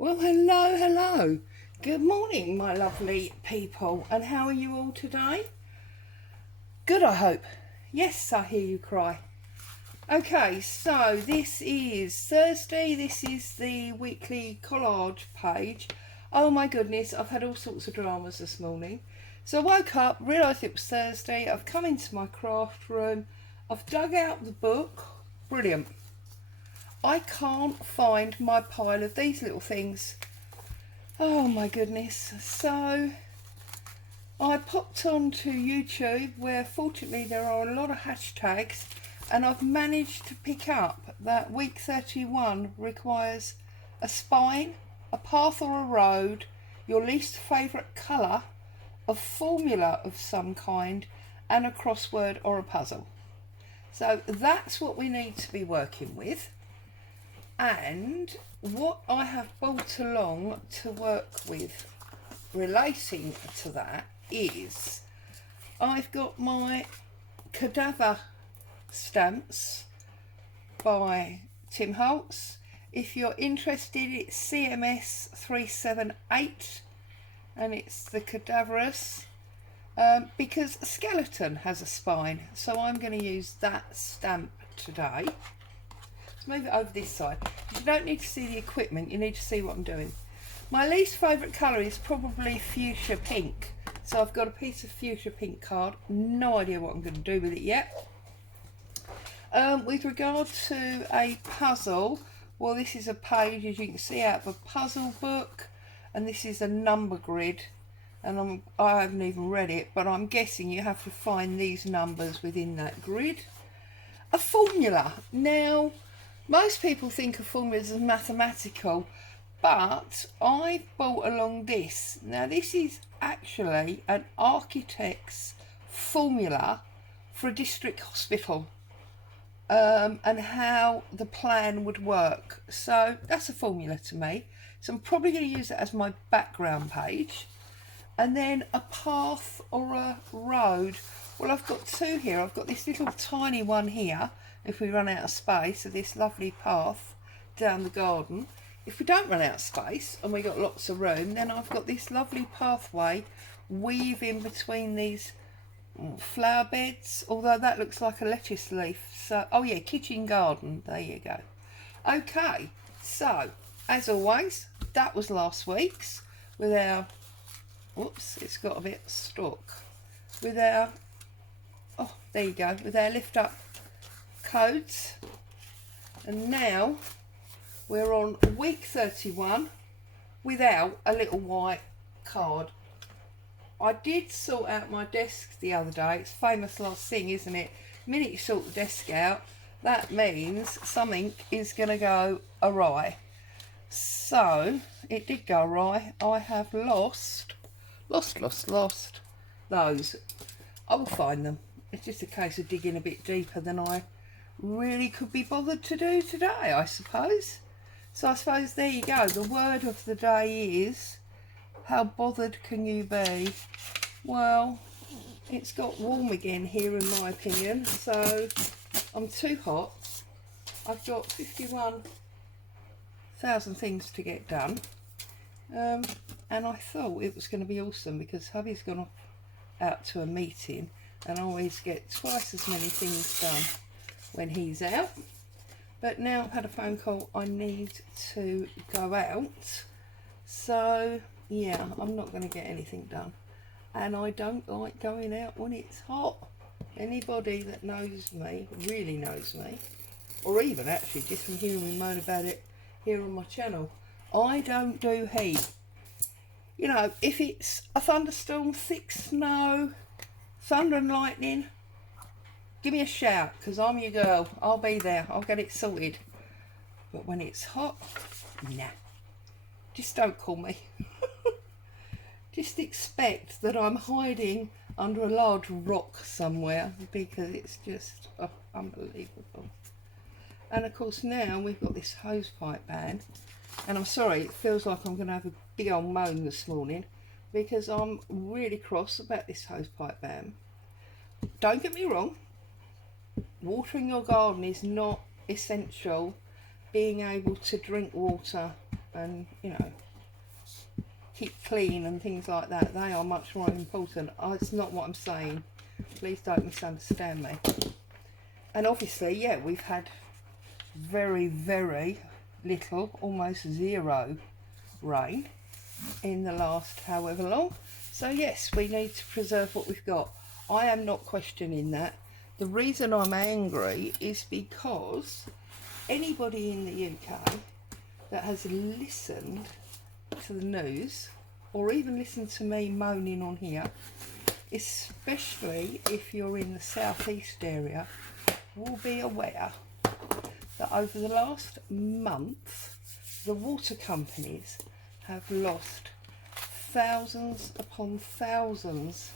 Well, hello, hello. Good morning, my lovely people. And how are you all today? Good, I hope. Yes, I hear you cry. Okay, so this is Thursday. This is the weekly collage page. Oh my goodness, I've had all sorts of dramas this morning. So I woke up, realised it was Thursday. I've come into my craft room. I've dug out the book. Brilliant. I can't find my pile of these little things. Oh my goodness. So I popped onto YouTube, where fortunately there are a lot of hashtags, and I've managed to pick up that week 31 requires a spine, a path or a road, your least favourite colour, a formula of some kind, and a crossword or a puzzle. So that's what we need to be working with. And what I have brought along to work with relating to that is I've got my cadaver stamps by Tim Holtz. If you're interested, it's CMS 378 and it's the cadaverous, because a skeleton has a spine, so I'm going to use that stamp today. Move it over this side. You don't need to see the equipment, you need to see what I'm doing. My least favourite colour is probably fuchsia pink. So I've got a piece of fuchsia pink card. No idea what I'm going to do with it yet. With regard to a puzzle, well, this is a page, as you can see, out of a puzzle book. And this is a number grid. And I haven't even read it, but I'm guessing you have to find these numbers within that grid. A formula. Now, most people think of formulas as mathematical, but I've brought along this. Now this is actually an architect's formula for a district hospital, and how the plan would work. So that's a formula to me. So I'm probably going to use it as my background page. And then a path or a road. Well, I've got two here. I've got this little tiny one here, if we run out of space, of this lovely path down the garden. If we don't run out of space and we got lots of room, then I've got this lovely pathway weaving between these flower beds, although that looks like a lettuce leaf. So, oh yeah, kitchen garden, there you go. Okay, so as always, that was last week's with our, whoops, it's got a bit stuck, with our, oh there you go, with our lift up codes. And now we're on week 31 without a little white card. I did sort out my desk the other day. It's famous last thing, isn't it? The minute you sort the desk out, that means something is going to go awry. So it did go awry. I have lost those. I will find them. It's just a case of digging a bit deeper than I really could be bothered to do today, I suppose. So I suppose there you go. The word of the day is, how bothered can you be? Well, it's got warm again here in my opinion, so I'm too hot. I've got 51,000 things to get done, and I thought it was going to be awesome because hubby's gone off out to a meeting and I always get twice as many things done when he's out. But now I've had a phone call, I need to go out, so yeah, I'm not going to get anything done. And I don't like going out when it's hot. Anybody that knows me, really knows me, or even actually just from hearing me moan about it here on my channel, I don't do heat. You know, if it's a thunderstorm, thick snow, thunder and lightning, give me a shout, because I'm your girl. I'll be there. I'll get it sorted. But when it's hot, nah. Just don't call me. Just expect that I'm hiding under a large rock somewhere, because it's just unbelievable. And of course now we've got this hose pipe ban. And I'm sorry, it feels like I'm going to have a big old moan this morning, because I'm really cross about this hose pipe ban. Don't get me wrong, watering your garden is not essential. Being able to drink water and, you know, keep clean and things like that. They are much more important. It's not what I'm saying. Please don't misunderstand me. And obviously, yeah, we've had very, very little, almost zero rain in the last however long. So yes, we need to preserve what we've got. I am not questioning that. The reason I'm angry is because anybody in the UK that has listened to the news, or even listened to me moaning on here, especially if you're in the southeast area, will be aware that over the last month, the water companies have lost thousands upon thousands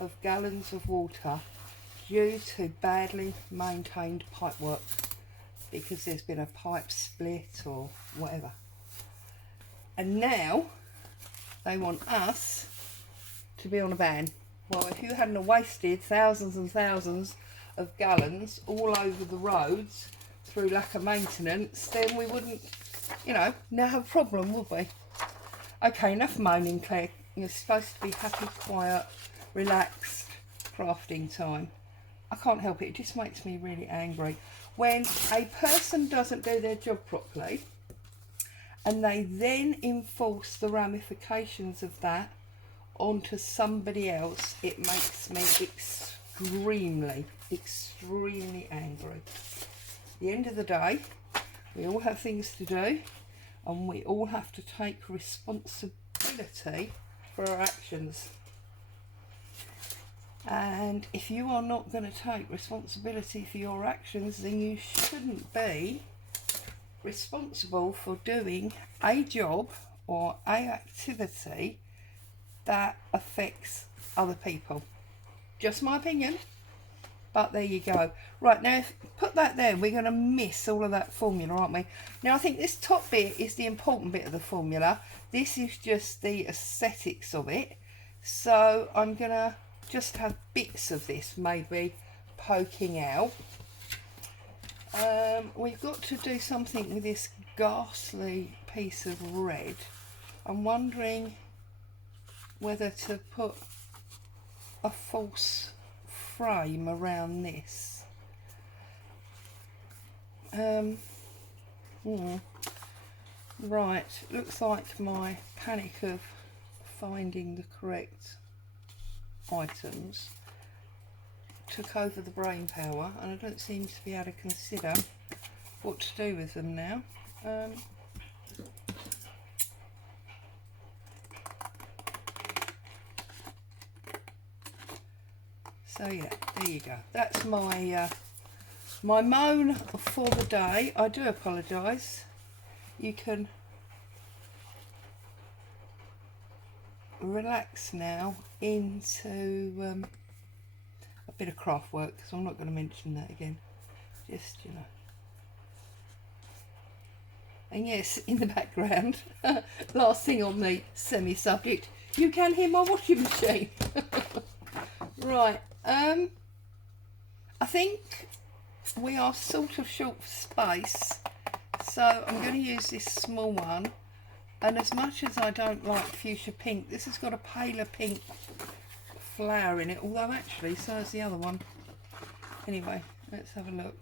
of gallons of water due to badly maintained pipework, because there's been a pipe split or whatever. And now they want us to be on a ban. Well, if you hadn't wasted thousands and thousands of gallons all over the roads through lack of maintenance, then we wouldn't, you know, now have a problem, would we? Okay, enough moaning, Claire. You're supposed to be happy, quiet, relaxed, crafting time. I can't help it. It just makes me really angry when a person doesn't do their job properly and they then enforce the ramifications of that onto somebody else. It makes me extremely, extremely angry. At the end of the day, we all have things to do, and we all have to take responsibility for our actions. And if you are not going to take responsibility for your actions, then you shouldn't be responsible for doing a job or a activity that affects other people. Just my opinion, but there you go. Right, now put that there. We're going to miss all of that formula, aren't we? Now I think this top bit is the important bit of the formula. This is just the aesthetics of it, so I'm going to just have bits of this maybe poking out. We've got to do something with this ghastly piece of red. I'm wondering whether to put a false frame around this. Right, looks like my panic of finding the correct items took over the brain power, and I don't seem to be able to consider what to do with them now. So yeah, there you go. That's my my moan for the day. I do apologise. You can relax now into a bit of craft work, because I'm not going to mention that again. Just, you know. And yes, in the background, last thing on the semi-subject, you can hear my washing machine. Right, I think we are sort of short for space, so I'm going to use this small one. And as much as I don't like fuchsia pink, this has got a paler pink flower in it, although actually so is the other one. Anyway, let's have a look.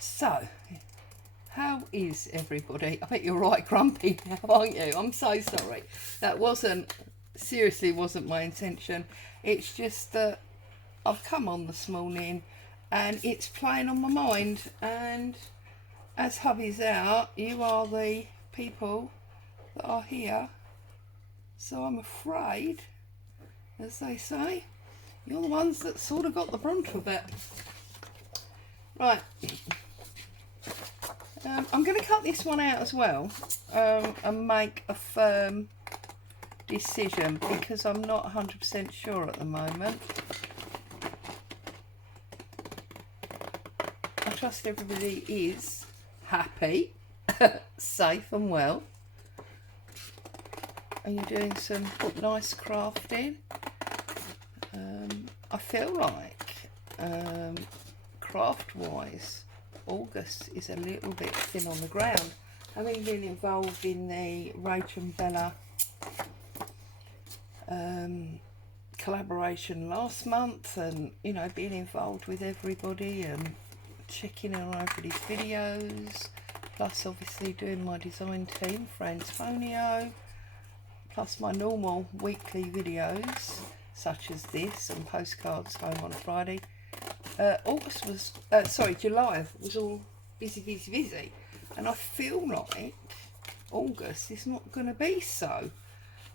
So, how is everybody? I bet you're right grumpy now, aren't you? I'm so sorry. That seriously wasn't my intention. It's just that I've come on this morning and it's playing on my mind, and as hubby's out, you are the people that are here. So I'm afraid, as they say, you're the ones that sort of got the brunt of it. Right. I'm going to cut this one out as well and make a firm decision, because I'm not 100% sure at the moment. trust everybody is happy, safe and well. And you're doing some nice crafting. I feel like craft-wise, August is a little bit thin on the ground. Having been involved in the Rach and Bella collaboration last month, and you know, being involved with everybody and checking on everybody's videos, plus obviously doing my design team, Franfonio, plus my normal weekly videos such as this and postcards home on a Friday. July was all busy, and I feel like August is not going to be so.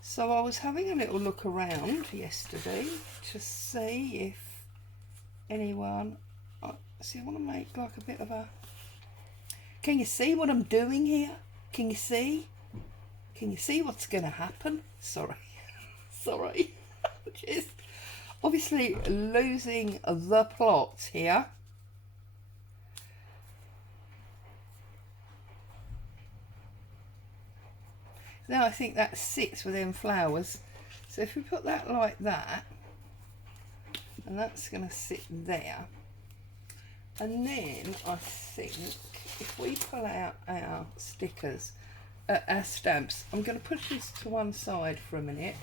So I was having a little look around yesterday to see if anyone, I want to make like a bit of a, can you see what I'm doing here? Can you see what's going to happen? Sorry. Just obviously losing the plot here. Now I think that sits with them flowers. So if we put that like that, and that's going to sit there. And then I think if we pull out our stickers, our stamps, I'm going to push this to one side for a minute.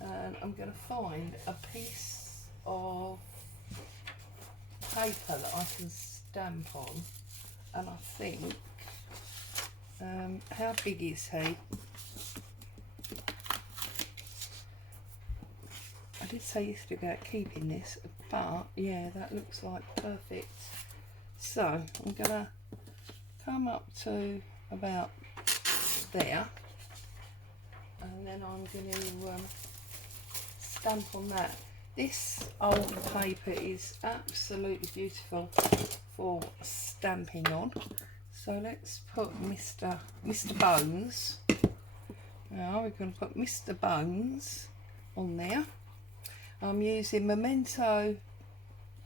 And I'm going to find a piece of paper that I can stamp on. And I think, how big is he? I did say yesterday about keeping this, but yeah, that looks like perfect. So I'm going to come up to about there, and then I'm going to stamp on that. This old paper is absolutely beautiful for stamping on. So let's put Mr. Bones. Now we're going to put Mr. Bones on there. I'm using Memento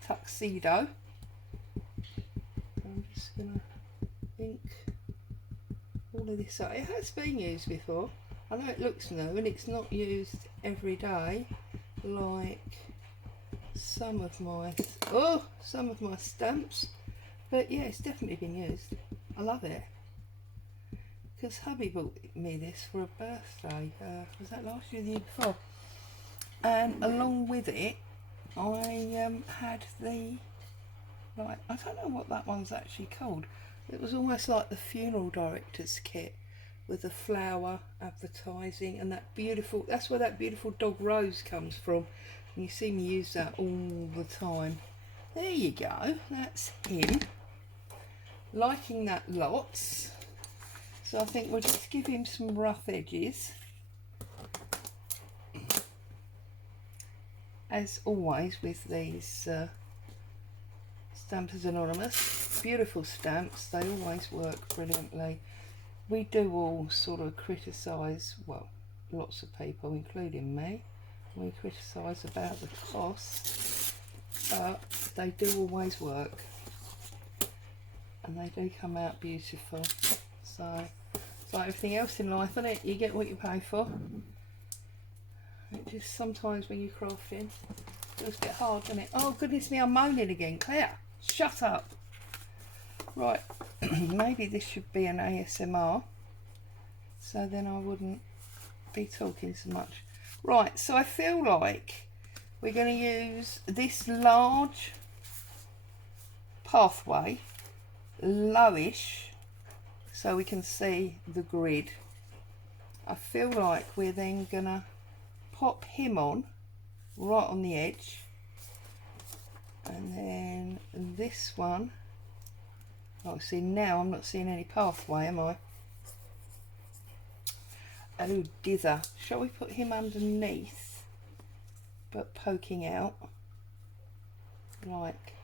Tuxedo. I'm just going to ink all of this out. It has been used before. I know it looks new and it's not used every day like some of my stamps, but yeah, it's definitely been used. I love it because hubby bought me this for a birthday. Was that last year or the year before? And along with it I had the, like, I don't know what that one's actually called. It was almost like the funeral director's kit with the flower advertising and that beautiful, that's where that beautiful dog Rose comes from. And you see me use that all the time. There you go, that's him. Liking that lots. So I think we'll just give him some rough edges. As always with these Stampers Anonymous, beautiful stamps, they always work brilliantly. We do all sort of criticise, well, lots of people, including me, we criticise about the cost, but they do always work, and they do come out beautiful. So it's like everything else in life, isn't it? You get what you pay for. It just sometimes when you're crafting, it feels a bit hard, doesn't it? Oh goodness me, I'm moaning again. Claire, shut up. Right, maybe this should be an ASMR, so then I wouldn't be talking so much. Right, so I feel like we're going to use this large pathway, lowish, so we can see the grid. I feel like we're then going to pop him on right on the edge, and then this one, oh, see, now I'm not seeing any pathway, am I? Oh dither, shall we put him underneath but poking out like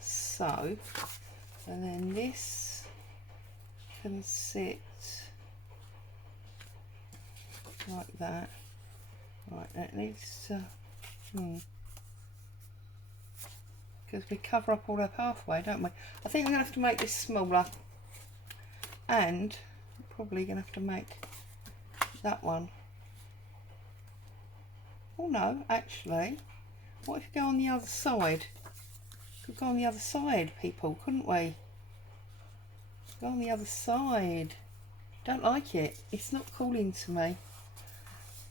so, and then this can sit like that. Right, that needs to because we cover up all our pathway, don't we? I think I'm going to have to make this smaller, and probably going to have to make that one. Oh no, actually, what if you go on the other side? Could go on the other side, people, couldn't we? Go on the other side. Don't like it. It's not calling to me.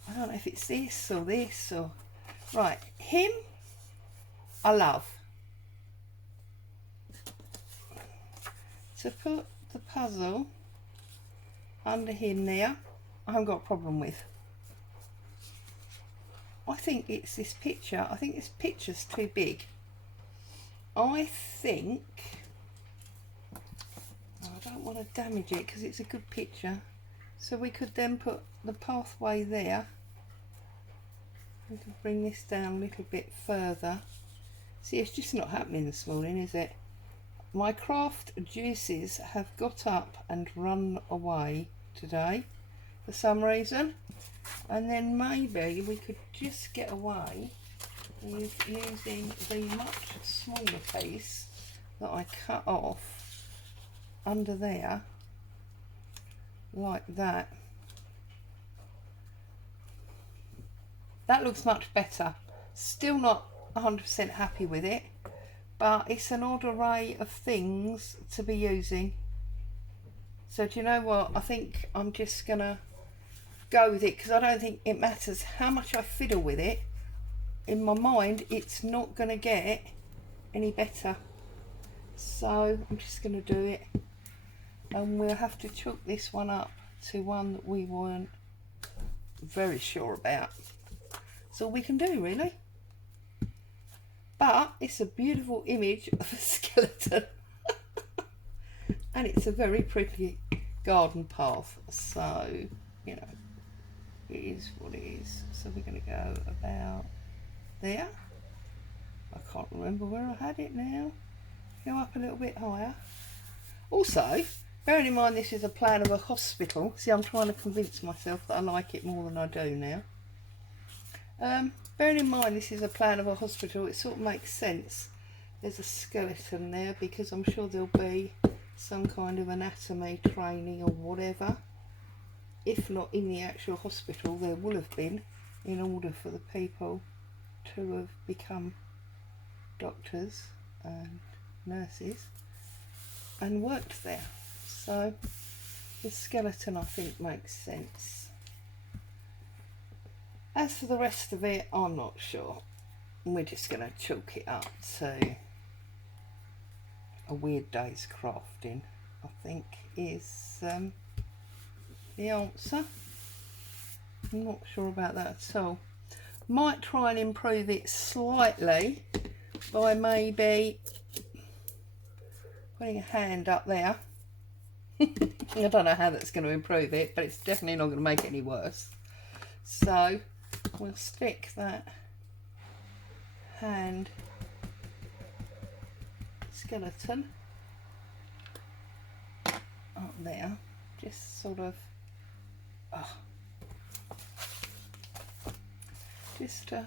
I don't know if it's this or this or... Right, him I love. To put the puzzle under him there, I haven't got a problem with. I think it's this picture. I think this picture's too big. I think... I don't want to damage it because it's a good picture. So we could then put the pathway there. We can bring this down a little bit further. See, it's just not happening this morning, is it? My craft juices have got up and run away today for some reason. And then maybe we could just get away with using the much smaller piece that I cut off under there, like that. That looks much better. Still not 100% happy with it, but it's an odd array of things to be using. So do you know what? I think I'm just gonna go with it because I don't think it matters how much I fiddle with it. In my mind, it's not gonna get any better. So I'm just gonna do it, and we'll have to chalk this one up to one that we weren't very sure about. That's all we can do, really. But it's a beautiful image of a skeleton. And it's a very pretty garden path. So, you know, it is what it is. So we're going to go about there. I can't remember where I had it now. Go up a little bit higher. Also, bearing in mind this is a plan of a hospital. See, I'm trying to convince myself that I like it more than I do now. Bearing in mind this is a plan of a hospital, it sort of makes sense. There's a skeleton there because I'm sure there'll be some kind of anatomy training or whatever. If not in the actual hospital, there will have been, in order for the people to have become doctors and nurses and worked there. So the skeleton, I think, makes sense. As for the rest of it, I'm not sure. We're just going to chalk it up to a weird day's crafting, I think, is the answer. I'm not sure about that at all. Might try and improve it slightly by maybe putting a hand up there. I don't know how that's going to improve it, but it's definitely not going to make it any worse. So we'll stick that hand skeleton up there, just sort of just to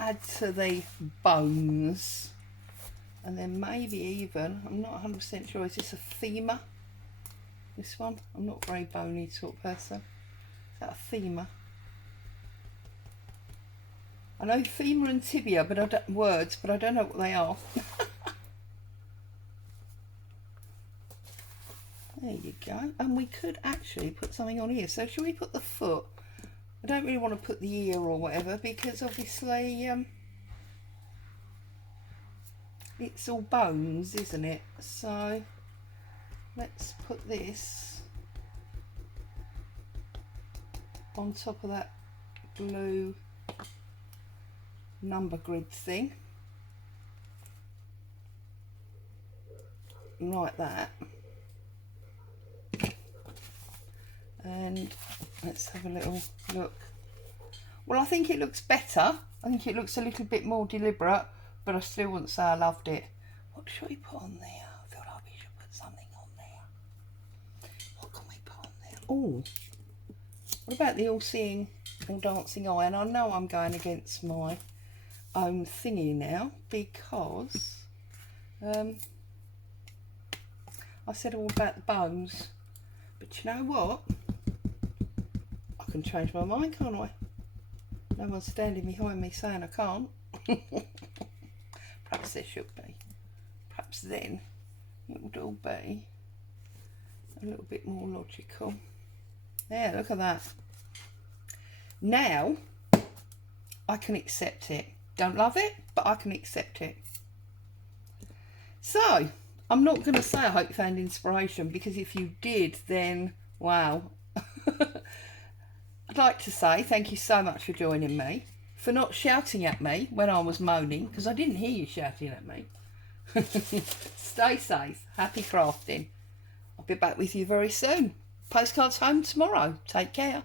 add to the bones, and then maybe even, I'm not 100% sure, is this a femur? This one? I'm not a very bony sort of person. Is that a femur? I know femur and tibia, but I don't, words, but I don't know what they are. There you go. And we could actually put something on here. So shall we put the foot? I don't really want to put the ear or whatever because obviously it's all bones, isn't it? So let's put this on top of that blue number grid thing, like that, and let's have a little look. Well, I think it looks better. I think it looks a little bit more deliberate, but I still wouldn't say I loved it. What should we put on there? I feel like we should put something on there. What can we put on there? Oh, what about the all-seeing, all-dancing eye? And I know I'm going against my own thingy now, because I said all about the bones, but you know what? I can change my mind, can't I? No one's standing behind me saying I can't. Perhaps there should be. Perhaps then it would all be a little bit more logical. There, look at that. Now I can accept it. Don't love it, but I can accept it. So I'm not going to say I hope you found inspiration, because if you did, then wow. I'd like to say thank you so much for joining me, for not shouting at me when I was moaning, because I didn't hear you shouting at me. Stay safe. Happy crafting. I'll be back with you very soon. Postcards home tomorrow. Take care.